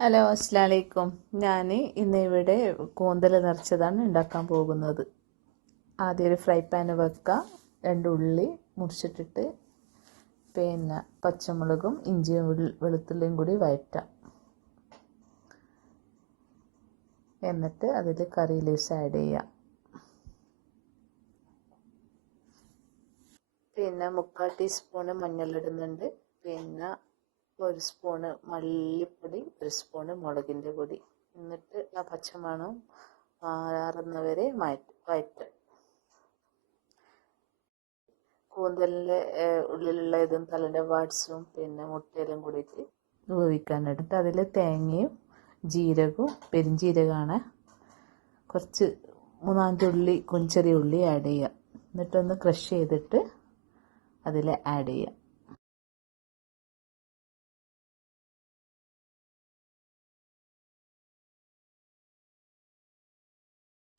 Hello അസ്സലാമു അലൈക്കും. ഞാൻ ഇന്നിവിടെ കൂന്തൽ നിറച്ചതാണ് ഉണ്ടാക്കാൻ പോകുന്നത്. ആദ്യം ഒരു ഫ്രൈ പാൻ വെക്കുക. 2 ഉള്ളി മുറിച്ചിട്ടിട്ട് പിന്നെ പച്ചമുളകും ഇഞ്ചിയും വെളുത്തുള്ളിയും കൂടി വഴറ്റാം. എന്നിട്ട് അതിൽ കറി ലീവ്സ് ആഡ് ചെയ്യാം. പിന്നെ 3/4 ടീസ്പൂൺ മഞ്ഞളിടുന്നുണ്ട്. പിന്നെ 1 സ്പൂണ് മല്ലിപ്പൊടി, 1 സ്പൂണ് മുളകിൻ്റെ പൊടി. എന്നിട്ട് ആ പച്ചമണം മാറുന്നവരെ വഴറ്റുക. കൂന്തലിൻ്റെ ഉള്ളിലുള്ള ഇതും തലേൻ്റെ വാട്സും പിന്നെ മുട്ടയിലും കൂടിയിട്ട് വേവിക്കാനെടുത്ത് അതിൽ തേങ്ങയും ജീരകവും പെരിഞ്ജീരകമാണ് കുറച്ച് 3-4 ഉള്ളി ചെറിയ ഉള്ളി ആഡ് ചെയ്യുക. എന്നിട്ടൊന്ന് ക്രഷ് ചെയ്തിട്ട് അതിൽ ആഡ് ചെയ്യുക.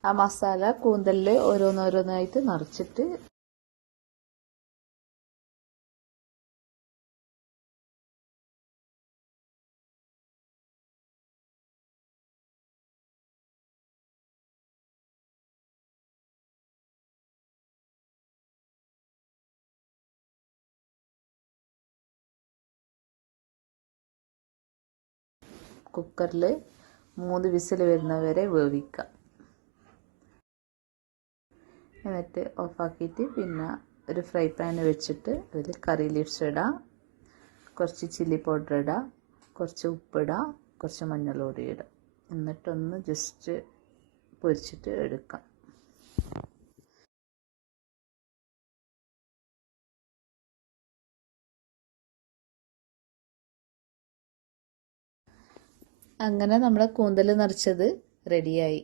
ആ മസാല കൂന്തലിൽ ഓരോന്നോരോന്നായിട്ട് നിറച്ചിട്ട് കുക്കറിൽ 3 വിസിൽ വരുന്നവരെ വേവിക്കുക. എന്നിട്ട് ഓഫാക്കിയിട്ട് പിന്നെ ഒരു ഫ്രൈ പാൻ വെച്ചിട്ട് അതിൽ കറി ലീവ്സ് ഇടാം, കുറച്ച് ചില്ലി പൗഡർ ഇടാം, കുറച്ച് ഉപ്പിടാം, കുറച്ച് മഞ്ഞൾപ്പൊടി ഇടാം. എന്നിട്ടൊന്ന് ജസ്റ്റ് പൊരിച്ചിട്ട് എടുക്കാം. അങ്ങനെ നമ്മുടെ കൂന്തൽ നിറച്ചത് റെഡിയായി.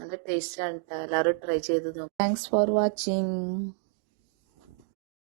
നല്ല ടേസ്റ്റാണ് കേട്ടോ. എല്ലാവരും ട്രൈ ചെയ്ത് നോക്കാം. Thanks for watching.